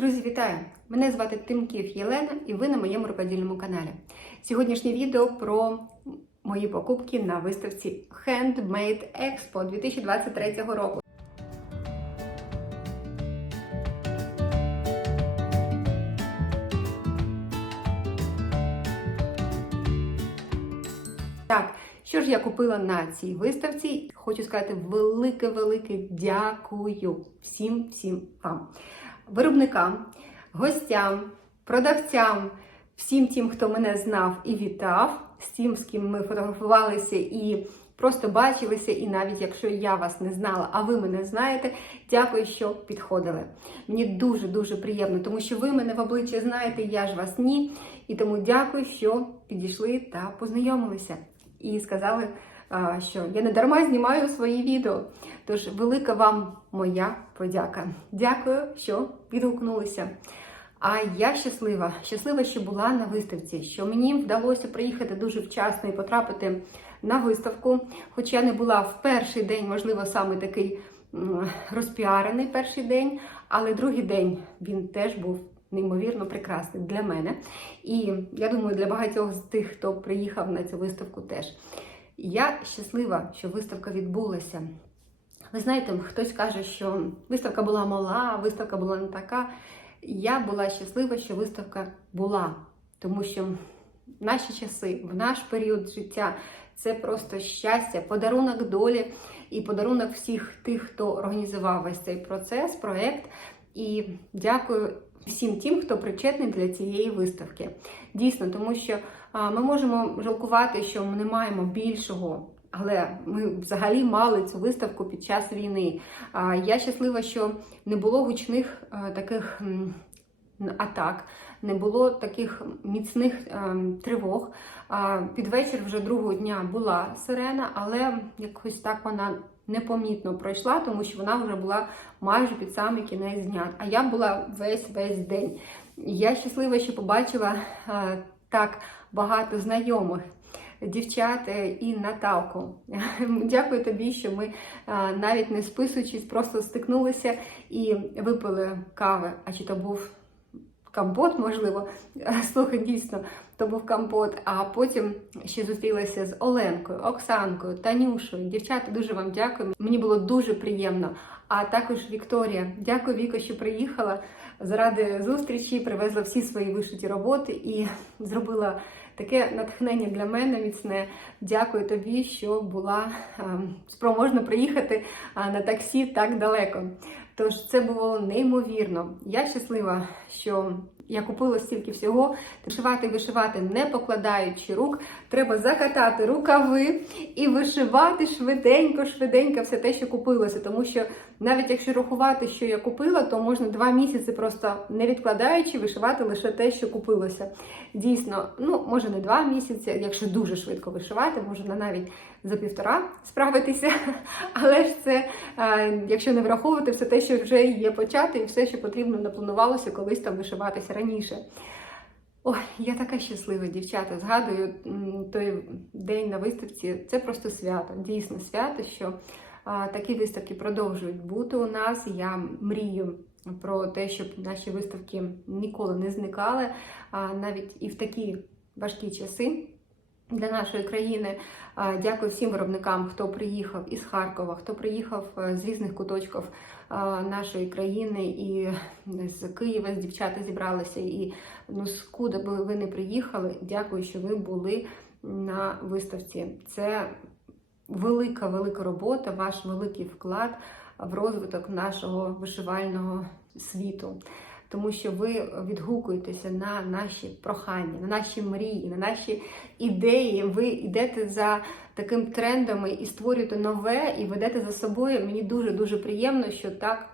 Друзі, вітаю! Мене звати Тимків Єлена і ви на моєму рукодільному каналі. Сьогоднішнє відео про мої покупки на виставці Handmade Expo 2023 року. Так, що ж я купила на цій виставці? Хочу сказати велике-велике дякую всім всім вам, виробникам, гостям, продавцям, всім тим, хто мене знав і вітав, з тим, з ким ми фотографувалися і просто бачилися. І навіть якщо я вас не знала, а ви мене знаєте, дякую, що підходили. Мені дуже дуже приємно, тому що ви мене в обличчя знаєте, я ж вас ні. І тому дякую, що підійшли та познайомилися. І сказали, що я не дарма знімаю свої відео. Тож велика вам моя подяка. Дякую, що відгукнулися. А я щаслива, щаслива, що була на виставці, що мені вдалося приїхати дуже вчасно і потрапити на виставку. Хоч я не була в перший день, можливо, саме такий розпіарений перший день, але другий день він теж був неймовірно прекрасний для мене. І я думаю, для багатьох з тих, хто приїхав на цю виставку, теж. Я щаслива, що виставка відбулася. Ви знаєте, хтось каже, що виставка була мала, виставка була не така. Я була щаслива, що виставка була, тому що в наші часи, в наш період життя це просто щастя, подарунок долі і подарунок всіх тих, хто організував весь цей процес, проект. І дякую всім тим, хто причетний для цієї виставки. Дійсно, тому що ми можемо жалкувати, що ми не маємо більшого. Але ми взагалі мали цю виставку під час війни. Я щаслива, що не було гучних таких атак, не було таких міцних ем, тривог. Під вечір вже другого дня була сирена, але якось так вона непомітно пройшла, тому що вона вже була майже під самий кінець дня. А я була весь весь день. Я щаслива, що побачила так багато знайомих. Дівчат е, і Наталку. Дякую тобі, що ми навіть не списуючись, просто стикнулися і випили кави. А чи то був компот, можливо, слухай, дійсно, то був компот. А потім ще зустрілася з Оленкою, Оксанкою, Танюшою. Дівчата, дуже вам дякую. Мені було дуже приємно. А також Вікторія. Дякую, Віко, що приїхала заради зустрічі, привезла всі свої вишиті роботи і зробила таке натхнення для мене міцне. Дякую тобі, що була спроможна приїхати на таксі так далеко. Тож це було неймовірно. Я щаслива, що я купила стільки всього. Вишивати, вишивати, не покладаючи рук. Треба закатати рукави і вишивати швиденько, швиденько все те, що купилося. Тому що навіть якщо рахувати, що я купила, то можна два місяці просто не відкладаючи вишивати лише те, що купилося. Дійсно, ну може не два місяці, якщо дуже швидко вишивати, можна навіть за півтора справитися. Але ж це, якщо не враховувати все те, що вже є почати, і все, що потрібно напланувалося колись там вишиватися раніше. Ой, я така щаслива, дівчата. Згадую той день на виставці. Це просто свято, дійсно свято, що а, такі виставки продовжують бути у нас. Я мрію про те, щоб наші виставки ніколи не зникали, а навіть і в такі важкі часи. Для нашої країни дякую всім виробникам, хто приїхав із Харкова, хто приїхав з різних куточків нашої країни, і з Києва з дівчата зібралися. І ну скуди би ви не приїхали, дякую, що ви були на виставці. Це велика, велика робота, ваш великий вклад в розвиток нашого вишивального світу. Тому що ви відгукуєтеся на наші прохання, на наші мрії, на наші ідеї. Ви йдете за таким трендами і створюєте нове, і ведете за собою. Мені дуже дуже приємно, що так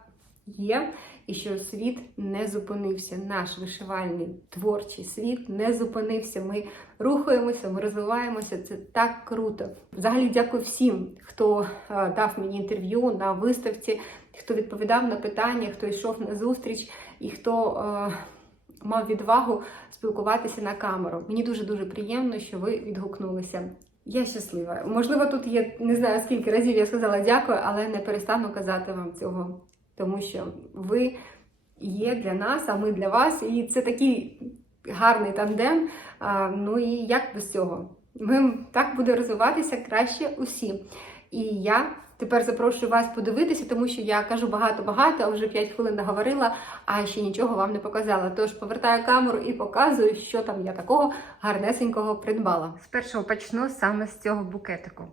є, і що світ не зупинився. Наш вишивальний творчий світ не зупинився. Ми рухаємося, ми розвиваємося. Це так круто. Взагалі, дякую всім, хто дав мені інтерв'ю на виставці, хто відповідав на питання, хто йшов на зустріч і хто е, мав відвагу спілкуватися на камеру. Мені дуже дуже приємно, що ви відгукнулися. Я щаслива. Можливо, тут є не знаю скільки разів я сказала дякую, але не перестану казати вам цього, тому що ви є для нас, а ми для вас. І це такий гарний тандем. Ну і як без цього? Ми так буде розвиватися краще усі. І я тепер запрошую вас подивитися, тому що я кажу багато-багато, а вже 5 хвилин наговорила, а ще нічого вам не показала. Тож повертаю камеру і показую, що там я такого гарнесенького придбала. Спершу почну саме з цього букетику.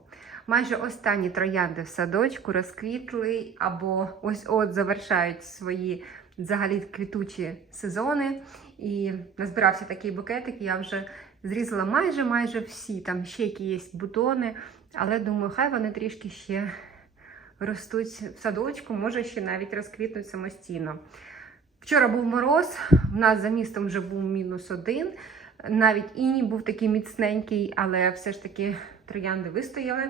Майже останні троянди в садочку розквітли або ось от завершають свої взагалі квітучі сезони. І назбирався такий букетик. Я вже зрізала майже майже всі. Там ще які є бутони, але думаю, хай вони трішки ще ростуть в садочку, може ще навіть розквітнуть самостійно. Вчора був мороз, в нас за містом вже був мінус один. Навіть іні був такий міцненький, але все ж таки троянди вистояли.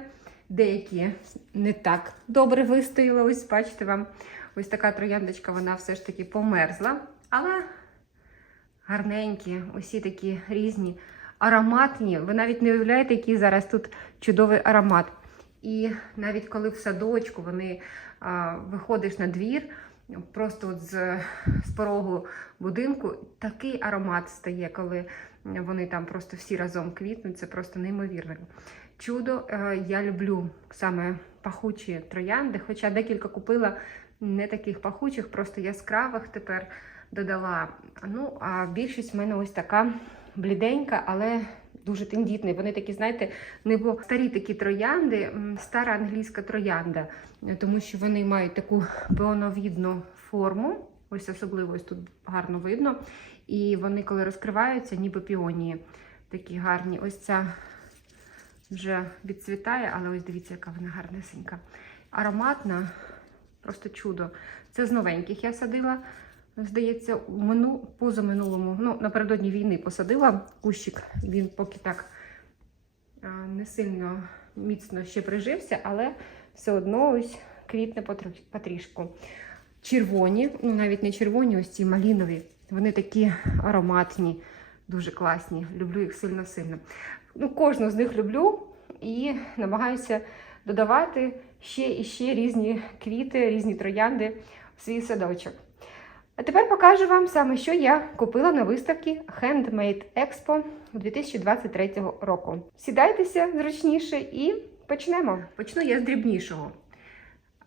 Деякі не так добре вистояли. Ось бачите вам, ось така трояндочка, вона все ж таки померзла. Але гарненькі, усі такі різні, ароматні. Ви навіть не уявляєте, який зараз тут чудовий аромат. І навіть коли в садочку вони а, виходиш на двір, просто от з, з порогу будинку, такий аромат стає, коли вони там просто всі разом квітнуть. Це просто неймовірно. Чудо, Е, я люблю саме пахучі троянди, хоча декілька купила не таких пахучих, просто яскравих тепер додала. Ну, а більшість в мене ось така бліденька, але дуже тендітний. Вони такі, знаєте, ниби старі такі троянди, стара англійська троянда, тому що вони мають таку пеоновідну форму. Ось особливо ось тут гарно видно. І вони, коли розкриваються, ніби піонії. Такі гарні. Ось ця вже відцвітає, але ось дивіться, яка вона гарнесенька. Ароматна, просто чудо. Це з новеньких я садила. Здається, мину, позаминулому, ну, напередодні війни посадила кущик. Він поки так не сильно міцно ще прижився, але все одно ось квітне потрішку. Червоні, ну навіть не червоні, ось ці малінові. Вони такі ароматні, дуже класні. Люблю їх сильно-сильно. Ну, кожну з них люблю і намагаюся додавати ще і ще різні квіти, різні троянди в свій садочок. А тепер покажу вам саме, що я купила на виставці Handmade Expo 2023 року. Сідайтеся зручніше і почнемо. Почну я з дрібнішого.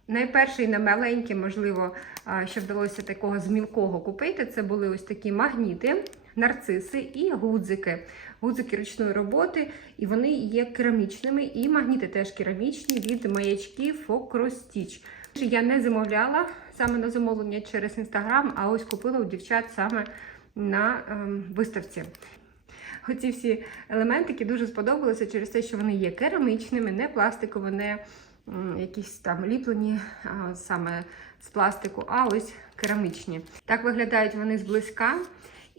Найперше і наймаленьке, можливо, що вдалося такого з мілкого купити, це були ось такі магніти, нарциси і гудзики. Гудзики ручної роботи, і вони є керамічними, і магніти теж керамічні від маячків Focro Я не замовляла саме на замовлення через інстаграм, а ось купила у дівчат саме на ем, виставці. Оці всі елементики дуже сподобалися через те, що вони є керамічними, не пластикові, не якісь там ліплені а, саме з пластику, а ось керамічні. Так виглядають вони зблизька.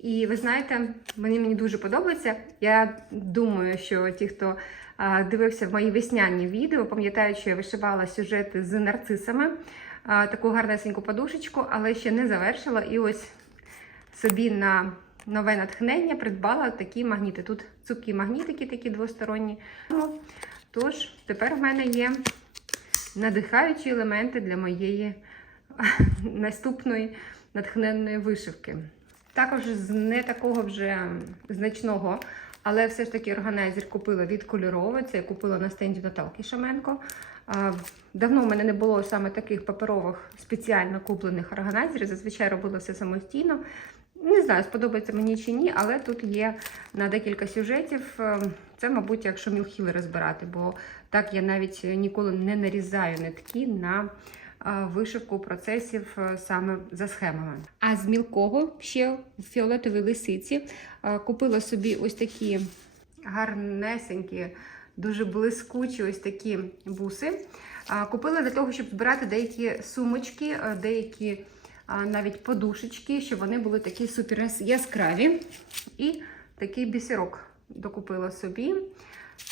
І ви знаєте, мені мені дуже подобається. Я думаю, що ті, хто дивився в мої весняні відео, пам'ятають, що я вишивала сюжети з нарцисами, таку гарнесеньку подушечку, але ще не завершила. І ось собі на нове натхнення придбала такі магніти. Тут цупкі магнітики, такі двосторонні. Ну, Тож, тепер в мене є надихаючі елементи для моєї наступної натхненної вишивки. Також з не такого вже значного, але все ж таки органайзер купила від кольорово. Це я купила на стенді Наталки Шаменко. Давно в мене не було саме таких паперових спеціально куплених органайзерів. Зазвичай робила все самостійно. Не знаю, сподобається мені чи ні, але тут є на декілька сюжетів. Е, Це, мабуть, якщо мілхіли розбирати, бо так я навіть ніколи не нарізаю нитки на вишивку процесів е, саме за схемами. А з мілкого ще в фіолетовій лисиці е, купила собі ось такі гарнесенькі, дуже блискучі ось такі буси. Купила для того, щоб збирати деякі сумочки, е, деякі навіть подушечки, щоб вони були такі супер яскраві. І такий бісерок докупила собі.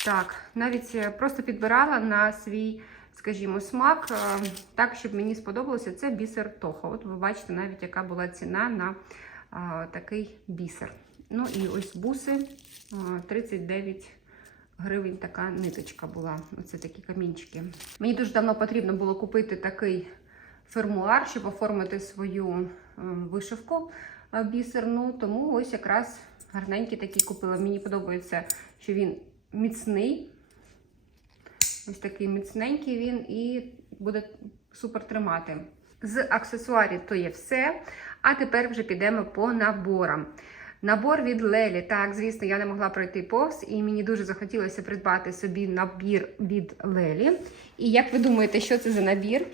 Так, навіть е, просто підбирала на свій, скажімо, смак, е, так, щоб мені сподобалося. Це бісер Тохо. От ви бачите навіть, яка була ціна на такий бісер. Ну і ось буси а, 39 гривень така ниточка була. Оце такі камінчики. Мені дуже давно потрібно було купити такий фермуар, щоб оформити свою вишивку е, бісерну, тому ось якраз гарненький такий купила. Мені подобається, що він міцний. Ось такий міцненький він і буде супер тримати. З аксесуарів то є все. А тепер вже підемо по наборам. Набор від Лелі. Так, звісно, я не могла пройти повз, і мені дуже захотілося придбати собі набір від Лелі. І як ви думаєте, що це за набір?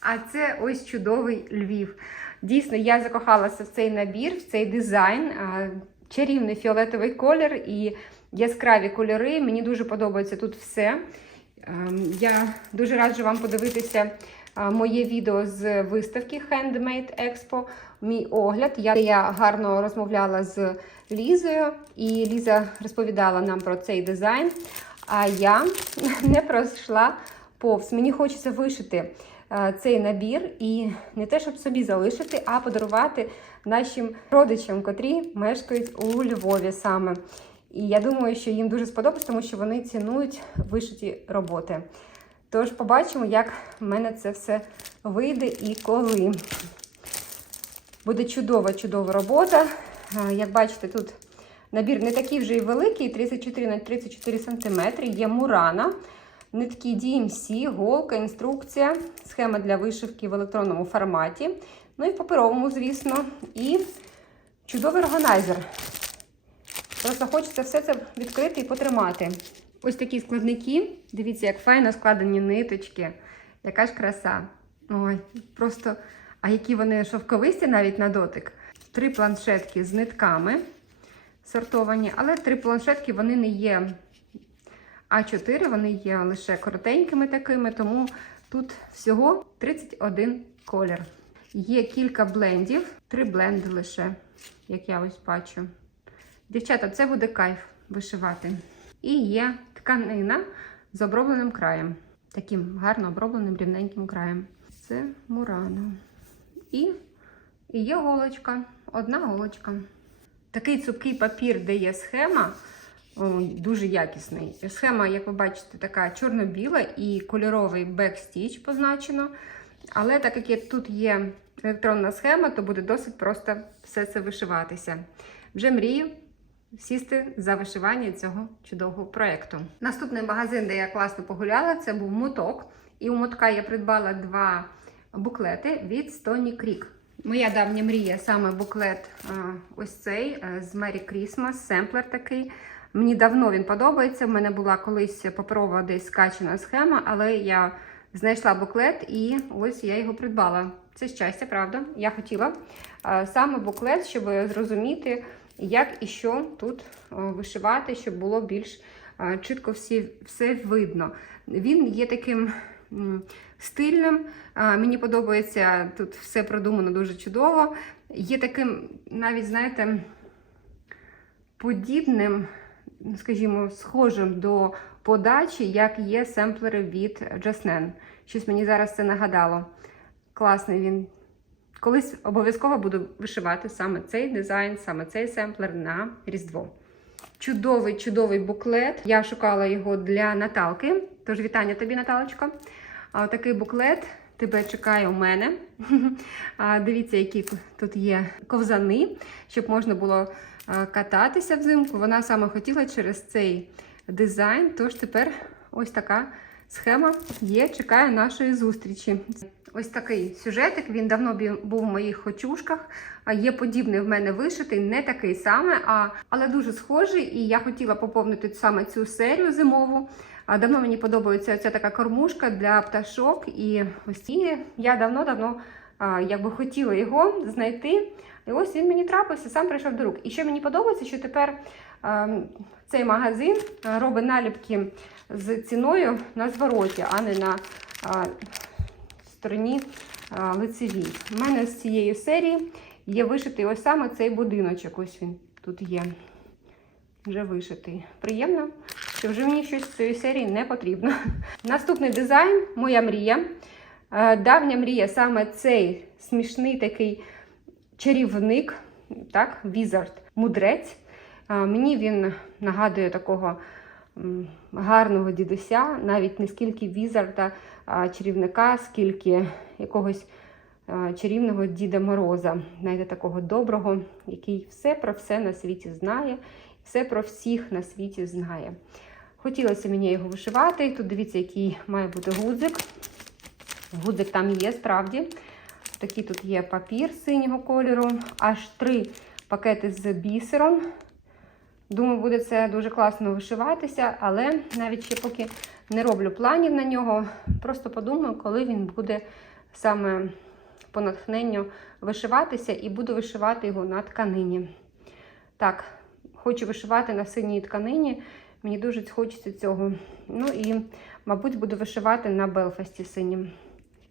А це ось чудовий Львів. Дійсно, я закохалася в цей набір, в цей дизайн. Чарівний фіолетовий колір і яскраві кольори. Мені дуже подобається тут все. Ем, Я дуже раджу вам подивитися моє відео з виставки Handmade Expo. Мій огляд. Я, я гарно розмовляла з Лізою, і Ліза розповідала нам про цей дизайн. А я не пройшла повз. Мені хочеться вишити е, цей набір і не те, щоб собі залишити, а подарувати нашим родичам, котрі мешкають у Львові саме. І я думаю, що їм дуже сподобається, тому що вони цінують вишиті роботи. Тож побачимо, як в мене це все вийде і коли. Буде чудова, чудова робота. Як бачите, тут набір не такий вже й великий, 34 на 34 см. Є мурана, нитки DMC, голка, інструкція, схема для вишивки в електронному форматі. Ну і в паперовому, звісно. І чудовий органайзер. Просто хочеться все це відкрити і потримати. Ось такі складники. Дивіться, як файно складені ниточки. Яка ж краса. Ой, просто, а які вони шовковисті навіть на дотик. Три планшетки з нитками сортовані, але три планшетки вони не є А4, вони є лише коротенькими такими, тому тут всього 31 колір. Є кілька блендів, три бленди лише, як я ось бачу. Дівчата, це буде кайф вишивати. І є тканина з обробленим краєм. Таким гарно обробленим рівненьким краєм. Це мурана. І, і є голочка. Одна голочка. Такий цупкий папір, де є схема, дуже якісний. Схема, як ви бачите, така чорно-біла і кольоровий бекстіч позначено. Але так як тут є електронна схема, то буде досить просто все це вишиватися. Вже мрію сісти за вишивання цього чудового проєкту. Наступний магазин, де я класно погуляла, це був моток. І у мотка я придбала два буклети від Stony Creek. Моя давня мрія саме буклет ось цей е, з Merry Christmas, семплер такий. Мені давно він подобається. В мене була колись паперова десь скачана схема, але я знайшла буклет і ось я його придбала. Це щастя, правда. Я хотіла саме буклет, щоб зрозуміти, як і що тут вишивати, щоб було більш чітко всі, все видно. Він є таким стильним. Мені подобається тут все продумано дуже чудово. Є таким, навіть, знаєте, подібним, скажімо, схожим до подачі, як є семплери від Жаснен. Щось мені зараз це нагадало. Класний він. Колись обов'язково буду вишивати саме цей дизайн, саме цей семплер на Різдво. Чудовий, чудовий буклет. Я шукала його для Наталки. Тож вітання тобі, Наталочко. А такий буклет тебе чекає у мене. А, Дивіться, які тут є ковзани, щоб можна було кататися взимку. Вона саме хотіла через цей дизайн. Тож тепер ось така схема є, чекає нашої зустрічі. Ось такий сюжетик, він давно був в моїх хочушках. Є подібний в мене вишитий, не такий саме, а, але дуже схожий. І я хотіла поповнити саме цю серію зимову. Давно мені подобається ця така кормушка для пташок. І ось ці я давно-давно якби хотіла його знайти. І ось він мені трапився, сам прийшов до рук. І що мені подобається, що тепер цей магазин робить наліпки з ціною на звороті, а не на стороні лицевій. У мене з цієї серії є вишитий ось саме цей будиночок. Ось він тут є. Вже вишитий. Приємно, що вже мені щось з цієї серії не потрібно. Наступний дизайн моя мрія. Е, Давня мрія саме цей смішний такий чарівник, так, візард, мудрець. Е, Мені він нагадує такого гарного дідуся, навіть не скільки візарда, чарівника, скільки якогось е, чарівного Діда Мороза, знаєте, такого доброго, який все про все на світі знає, все про всіх на світі знає. Хотілося мені його вишивати. Тут дивіться, який має бути гудзик. Гудзик там є, справді. Такий тут є папір синього кольору, аж три пакети з бісером. Думаю, буде це дуже класно вишиватися, але навіть ще поки не роблю планів на нього. Просто подумаю, коли він буде саме по натхненню вишиватися, і буду вишивати його на тканині. Так, хочу вишивати на синій тканині. Мені дуже хочеться цього. Ну і, мабуть, буду вишивати на Белфасті синім.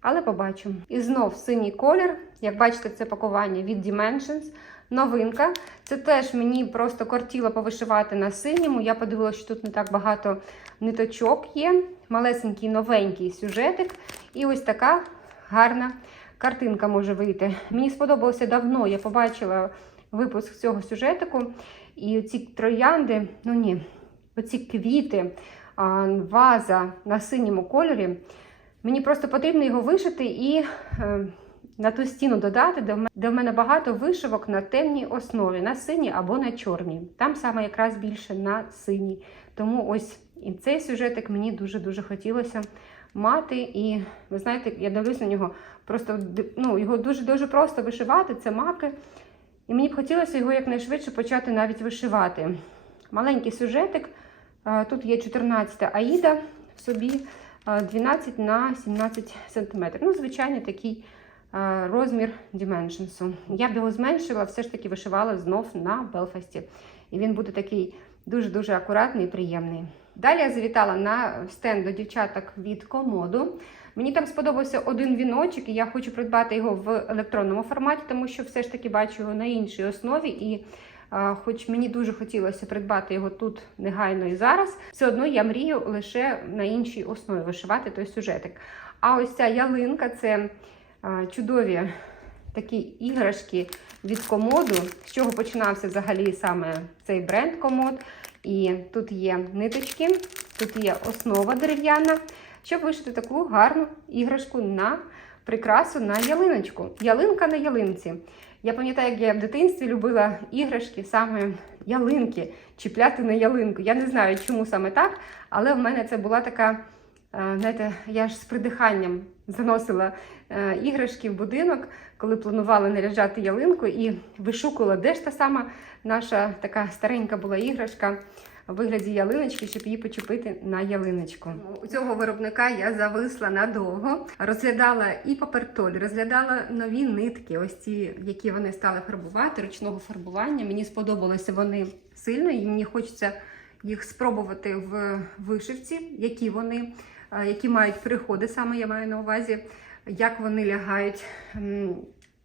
Але побачимо. І знов синій колір. Як бачите, це пакування від Dimensions. Новинка. Це теж мені просто кортіло повишивати на синьому. Я подивилася, що тут не так багато ниточок є. Малесенький новенький сюжетик. І ось така гарна картинка може вийти. Мені сподобалося давно. Я побачила випуск цього сюжетику. І ці троянди, ну ні, оці квіти, ваза на синьому кольорі. Мені просто потрібно його вишити і е, на ту стіну додати, де в, мене, багато вишивок на темній основі, на синій або на чорній. Там саме якраз більше на синій. Тому ось і цей сюжетик мені дуже-дуже хотілося мати. І ви знаєте, я дивлюсь на нього, просто ну, його дуже-дуже просто вишивати, це маки. І мені б хотілося його якнайшвидше почати навіть вишивати. Маленький сюжетик. Е, Тут є 14 аїда в собі. 12 на 17 см. Ну, звичайний такий розмір Dimensions. Я б його зменшила, все ж таки вишивала знов на Белфасті. І він буде такий дуже-дуже акуратний і приємний. Далі я завітала на стенд до дівчаток від комоду. Мені там сподобався один віночок, і я хочу придбати його в електронному форматі, тому що все ж таки бачу його на іншій основі. І Хоч мені дуже хотілося придбати його тут негайно і зараз, все одно я мрію лише на іншій основі вишивати той сюжетик. А ось ця ялинка це чудові такі іграшки від комоду, з чого починався взагалі саме цей бренд комод. І тут є ниточки, тут є основа дерев'яна, щоб вишити таку гарну іграшку на прикрасу на ялиночку. Ялинка на ялинці. Я пам'ятаю, як я в дитинстві любила іграшки, саме ялинки, чіпляти на ялинку. Я не знаю, чому саме так, але в мене це була така, е, знаєте, я ж з придиханням заносила е, іграшки в будинок, коли планувала наряджати ялинку і вишукувала, де ж та сама наша така старенька була іграшка вигляді ялиночки, щоб її почепити на ялиночку. У цього виробника я зависла надовго, розглядала і папертоль, розглядала нові нитки, ось ці, які вони стали фарбувати, ручного фарбування. Мені сподобалися вони сильно, і мені хочеться їх спробувати в вишивці, які вони, які мають переходи, саме я маю на увазі, як вони лягають.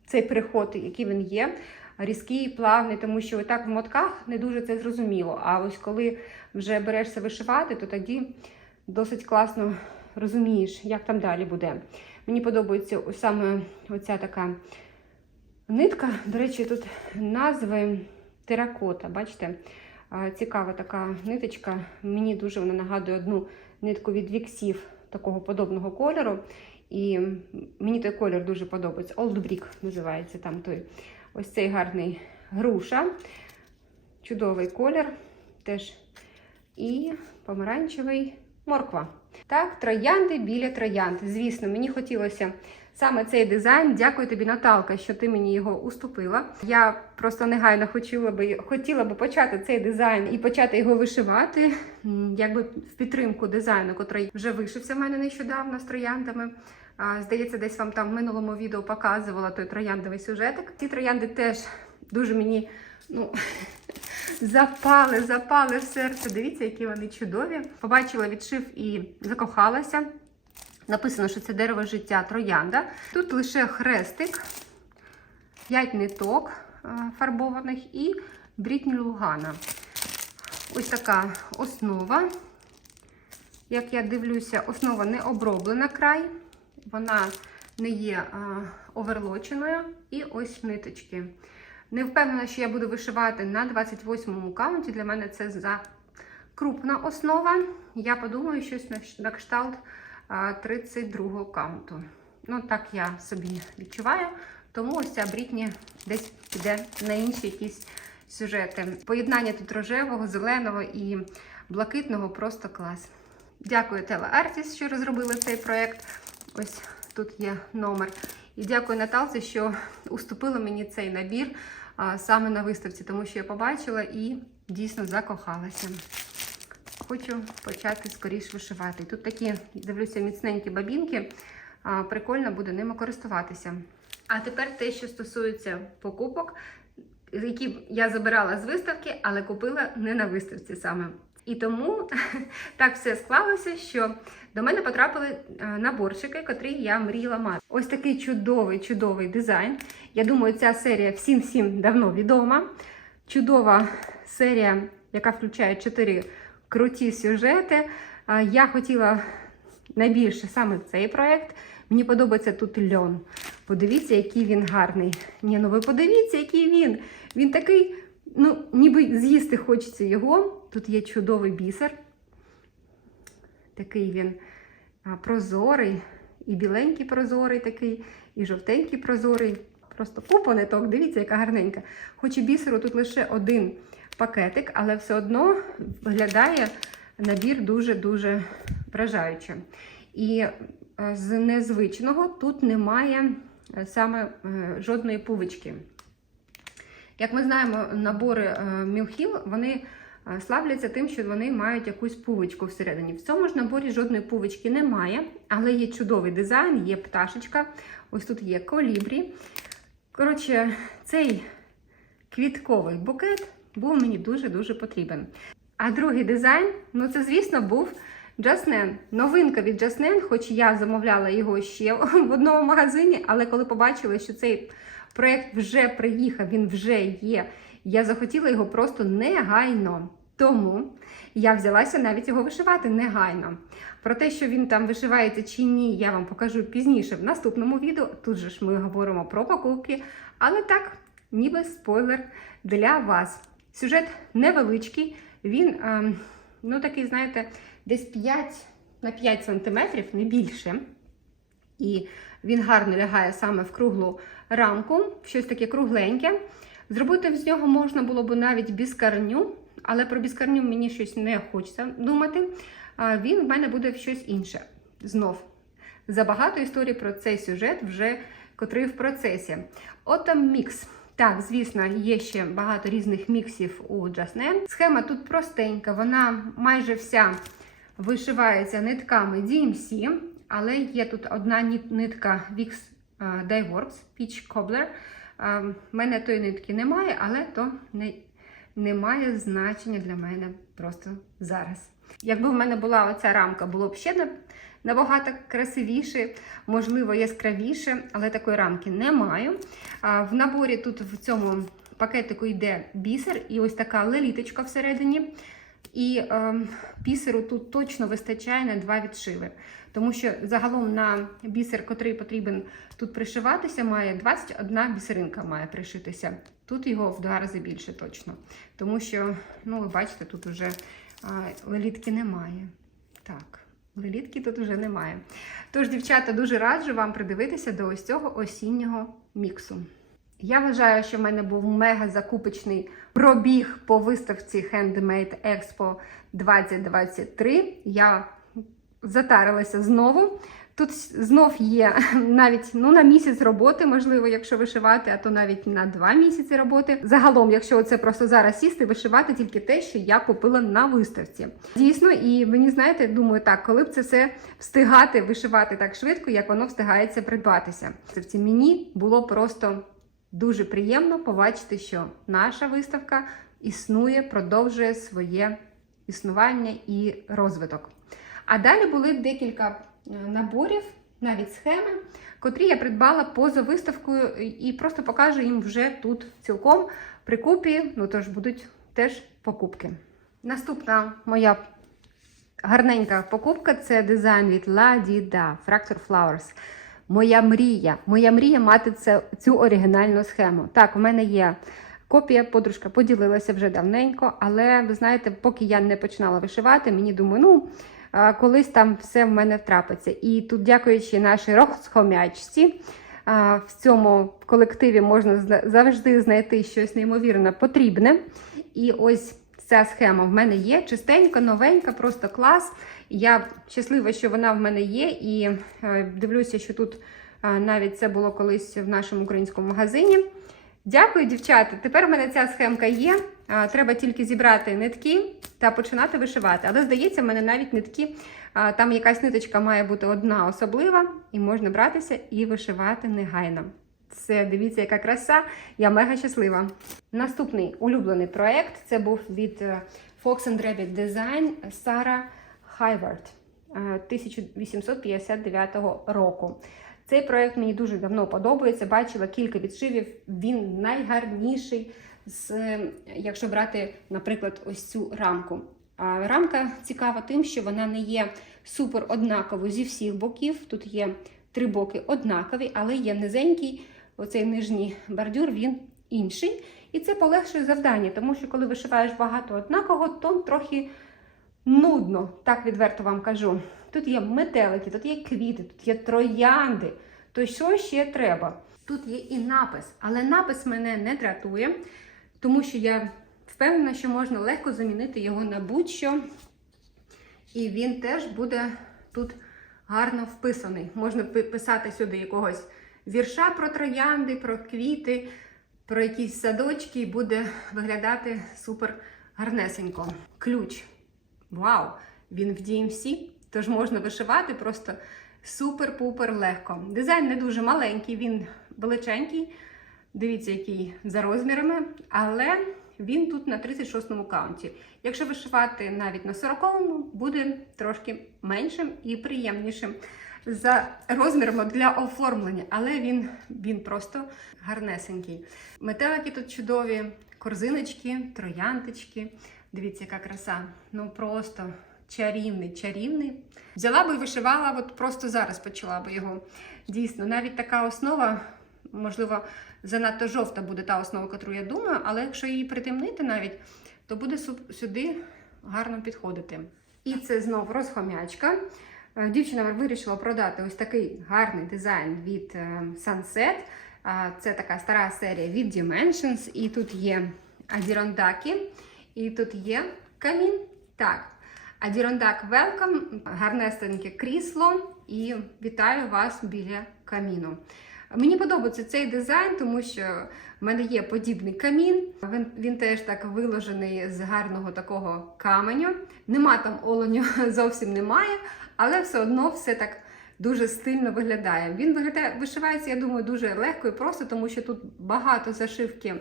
Цей переход, який він є, різкий, плавний, тому що так в мотках не дуже це зрозуміло. А ось коли вже берешся вишивати, то тоді досить класно розумієш, як там далі буде. Мені подобається саме оця така нитка. До речі, тут назви теракота. Бачите? Цікава така ниточка. Мені дуже вона нагадує одну нитку від віксів такого подобного кольору. І мені той колір дуже подобається. Old Brick називається там той. Ось цей гарний груша. Чудовий колір. Теж і помаранчевий морква. Так, троянди біля троянд. Звісно, мені хотілося саме цей дизайн. Дякую тобі, Наталка, що ти мені його уступила. Я просто негайно хотіла би хотіла би почати цей дизайн і почати його вишивати, якби в підтримку дизайну, який вже вишився в мене нещодавно з трояндами. Здається, десь вам там в минулому відео показувала той трояндовий сюжетик. Ці троянди теж дуже мені ну, запали, запали в серце. Дивіться, які вони чудові. Побачила відшив і закохалася. Написано, що це дерево життя троянда. Тут лише хрестик, 5 ниток фарбованих і брітні лугана. Ось така основа. Як я дивлюся, основа не оброблена край вона не є а, оверлоченою. І ось ниточки. Не впевнена, що я буду вишивати на 28-му каунті. Для мене це за крупна основа. Я подумаю, щось на, кшталт 32-го каунту. Ну, так я собі відчуваю. Тому ось ця Брітні десь піде на інші якісь сюжети. Поєднання тут рожевого, зеленого і блакитного просто клас. Дякую Тела Артіс, що розробили цей проєкт. Ось тут є номер. І дякую Наталці, що уступила мені цей набір а, саме на виставці, тому що я побачила і дійсно закохалася. Хочу почати скоріш вишивати. Тут такі, дивлюся, міцненькі бабінки. А, Прикольно буде ними користуватися. А тепер те, що стосується покупок, які я забирала з виставки, але купила не на виставці саме. І тому так все склалося, що до мене потрапили е, наборчики, котрі я мріяла мати. Ось такий чудовий, чудовий дизайн. Я думаю, ця серія всім-всім давно відома. Чудова серія, яка включає чотири круті сюжети. Я хотіла найбільше саме цей проект. Мені подобається тут льон. Подивіться, який він гарний. Ні, ну ви подивіться, який він. Він такий, ну, ніби з'їсти хочеться його. Тут є чудовий бісер. Такий він прозорий, і біленький прозорий такий, і жовтенький прозорий. Просто купа дивіться, яка гарненька. Хоч і бісеру тут лише один пакетик, але все одно виглядає набір дуже-дуже вражаюче. І е, з незвичного тут немає е, саме е, жодної пувички. Як ми знаємо, набори Мілхіл, вони славляться тим, що вони мають якусь пувичку всередині. В цьому ж наборі жодної пувички немає, але є чудовий дизайн, є пташечка. Ось тут є колібрі. Коротше, цей квітковий букет був мені дуже-дуже потрібен. А другий дизайн, ну це, звісно, був Джаснен. Новинка від Джаснен, хоч я замовляла його ще в одному магазині, але коли побачила, що цей проєкт вже приїхав, він вже є, я захотіла його просто негайно. Тому я взялася навіть його вишивати негайно. Про те, що він там вишивається чи ні, я вам покажу пізніше в наступному відео. Тут же ж ми говоримо про покупки, але так, ніби спойлер для вас. Сюжет невеличкий, він, е, ну такий, знаєте, десь 5 на 5 сантиметрів, не більше. І він гарно лягає саме в круглу рамку, щось таке кругленьке. Зробити з нього можна було б навіть біскарню, але про біскарню мені щось не хочеться думати. Він в мене буде в щось інше. Знов. Забагато історій про цей сюжет вже котрий в процесі. От там мікс. Так, звісно, є ще багато різних міксів у Jasnen. Схема тут простенька, вона майже вся вишивається нитками DMC, але є тут одна нитка Wix е, Dyeworks Peach Cobbler. У мене тої нитки немає, але то не, не має значення для мене просто зараз. Якби в мене була оця рамка, було б ще набагато красивіше, можливо, яскравіше, але такої рамки немає. В наборі тут в цьому пакетику йде бісер і ось така леліточка всередині. І е, бісеру тут точно вистачає на два відшиви. Тому що загалом на бісер, котрий потрібен тут пришиватися, має 21 бісеринка має пришитися. Тут його в два рази більше точно. Тому що, ну, ви бачите, тут вже а, лелітки немає. Так, лелітки тут вже немає. Тож, дівчата, дуже раджу вам придивитися до ось цього осіннього міксу. Я вважаю, що в мене був мега закупочний пробіг по виставці Handmade Expo 2023. Я затарилася знову. Тут знов є навіть ну, на місяць роботи, можливо, якщо вишивати, а то навіть на два місяці роботи. Загалом, якщо це просто зараз сісти, вишивати тільки те, що я купила на виставці. Дійсно, і мені знаєте, думаю, так, коли б це все встигати вишивати так швидко, як воно встигається придбатися. Це мені було просто дуже приємно побачити, що наша виставка існує, продовжує своє існування і розвиток. А далі були декілька наборів, навіть схеми, котрі я придбала поза виставкою і просто покажу їм вже тут цілком при купі, ну тож будуть теж покупки. Наступна моя гарненька покупка це дизайн від La Dida Fracture Flowers. Моя мрія. Моя мрія мати це, цю оригінальну схему. Так, у мене є копія, подружка поділилася вже давненько, але ви знаєте, поки я не починала вишивати, мені думаю, ну. колись там все в мене втрапиться. І тут, дякуючи нашій розхомячці, в цьому колективі можна завжди знайти щось неймовірно потрібне. І ось ця схема в мене є, чистенька, новенька, просто клас. Я щаслива, що вона в мене є, і е, дивлюся, що тут е, навіть це було колись в нашому українському магазині. Дякую, дівчата. Тепер в мене ця схемка є. Треба тільки зібрати нитки та починати вишивати. Але здається, в мене навіть нитки, там якась ниточка має бути одна особлива, і можна братися і вишивати негайно. Це дивіться, яка краса. Я мега щаслива. Наступний улюблений проект це був від е, Fox and Rabbit Design Сара Хайвард е, 1859 року. Цей проект мені дуже давно подобається. Бачила кілька відшивів. Він найгарніший, з, е, якщо брати, наприклад, ось цю рамку. А рамка цікава тим, що вона не є супер однаковою зі всіх боків. Тут є три боки однакові, але є низенький, оцей нижній бордюр, він інший. І це полегшує завдання, тому що коли вишиваєш багато однакового, то трохи нудно, так відверто вам кажу. Тут є метелики, тут є квіти, тут є троянди. То що ще треба? Тут є і напис, але напис мене не дратує, тому що я впевнена, що можна легко замінити його на будь-що. І він теж буде тут гарно вписаний. Можна писати сюди якогось вірша про троянди, про квіти, про якісь садочки, і буде виглядати супер гарнесенько. Ключ. Вау! Він в DMC, тож можна вишивати просто супер-пупер легко. Дизайн не дуже маленький, він величенький. Дивіться, який за розмірами, але він тут на 36-му каунті. Якщо вишивати навіть на 40-му, буде трошки меншим і приємнішим за розмірами для оформлення, але він, він просто гарнесенький. Метелики тут чудові, корзиночки, троянтички. Дивіться, яка краса. Ну просто чарівний, чарівний. Взяла би і вишивала, от просто зараз почала би його. Дійсно, навіть така основа, можливо, занадто жовта буде та основа, яку я думаю, але якщо її притемнити навіть, то буде сюди гарно підходити. І це знову розхомячка. Е, Дівчина вирішила продати ось такий гарний дизайн від е, Sunset. Це така стара серія від Dimensions. І тут є адірондаки, і тут є камін. Так, Адірондак Welcome, гарнесеньке крісло і вітаю вас біля каміну. Мені подобається цей дизайн, тому що в мене є подібний камін. Він, він теж так виложений з гарного такого каменю. Нема там оленю, зовсім немає, але все одно все так дуже стильно виглядає. Він виглядає, вишивається, я думаю, дуже легко і просто, тому що тут багато зашивки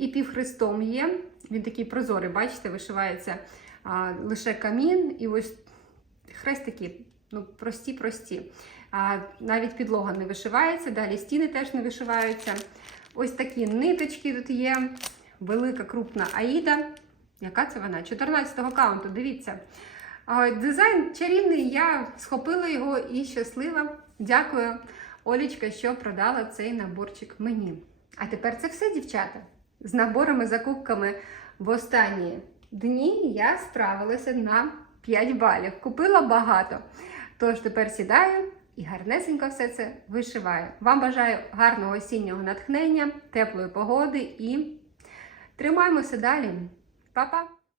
і півхрестом є. Він такий прозорий, бачите, вишивається а, лише камін і ось хрестики, ну прості-прості. Навіть підлога не вишивається, далі стіни теж не вишиваються. Ось такі ниточки тут є. Велика крупна аїда. Яка це вона? 14-го каунту, дивіться. Дизайн чарівний, я схопила його і щаслива. Дякую, Олічка, що продала цей наборчик мені. А тепер це все, дівчата. З наборами, закупками в останні дні я справилася на 5 балів. Купила багато. Тож тепер сідаю і гарнесенько все це вишиваю. Вам бажаю гарного осіннього натхнення, теплої погоди і тримаємося далі. Па-па!